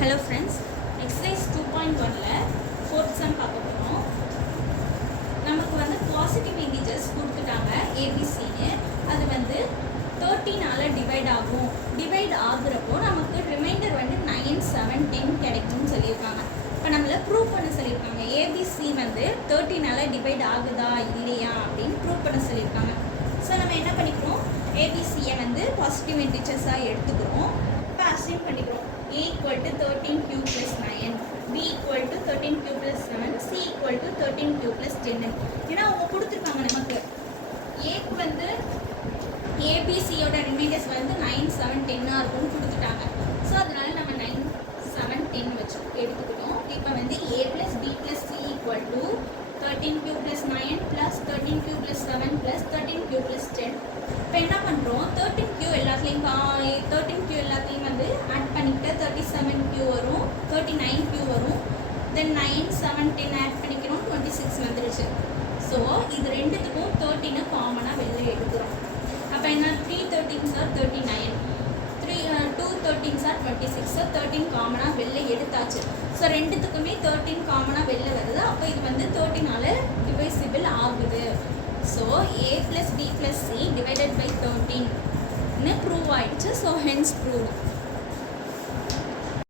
Hello friends, exercise 2.1ல fourth sum பார்க்க போறோம். நமக்கு வந்து பாசிட்டிவ் இன்டிஜர்ஸ் கொடுத்துட்டாங்க ஏபிசின்னு. அது வந்து 13ஆல டிவைட் ஆகும். டிவைட் ஆகுறப்போ நமக்கு ரிமைண்டர் வந்து 9, 7, 10 கிடைக்கும்னு சொல்லியிருக்காங்க. இப்போ நம்மள ப்ரூவ் பண்ண சொல்லியிருக்காங்க. ஏபிசி வந்து 13ஆல டிவைட் ஆகுதா இல்லையா அப்படின்னு ப்ரூவ் பண்ண சொல்லியிருக்காங்க. ஸோ நம்ம என்ன பண்ணிக்கிறோம், ஏபிசியை வந்து பாசிட்டிவ் இன்டிஜர்ஸாக எடுத்துக்கிறோம். இப்போ அசைன் பண்ணிக்கிறோம். A equal to 13q plus 9, B equal to 13q plus 7, C equal to 13q plus 10. ஏன்னா அவங்க கொடுத்துருக்காங்க நமக்கு ஏக்கு வந்து ஏபிசியோட ரிமைண்டர்ஸ் வந்து 9, 7, 10 இருக்கும்னு கொடுத்துட்டாங்க. ஸோ அதனால நம்ம 9, 7, 10 வச்சு எடுத்துக்கிட்டோம். இப்போ வந்து A plus B plus C equal to 13q plus 9 plus 13q plus 7 plus 13q plus 10. இப்போ என்ன பண்ணுறோம், 13q எல்லாத்துலேயும் 13q எல்லாத்தையும் வந்து ஆட் பண்ணிக்கிட்டு 37q வரும், 39q வரும், தென் 9, 7, 10 ஆட் பண்ணிக்கிறோம், 26 வந்துடுச்சு. ஸோ இது ரெண்டுத்துக்கும் 13 காமனாக வெளில எடுக்கிறோம். அப்போ என்ன, 3 13s are 39, 2 13s are 26. So 13 காமனாக வெளில எடுத்தாச்சு. ஸோ ரெண்டுத்துக்குமே 13 காமனாக வெளில வருது. அப்போ இது வந்து 13ஆல டிவைசிபிள் ஆகுது. So A plus B plus C divided by 13 prove ஆயிடுச்சு. So hence prove.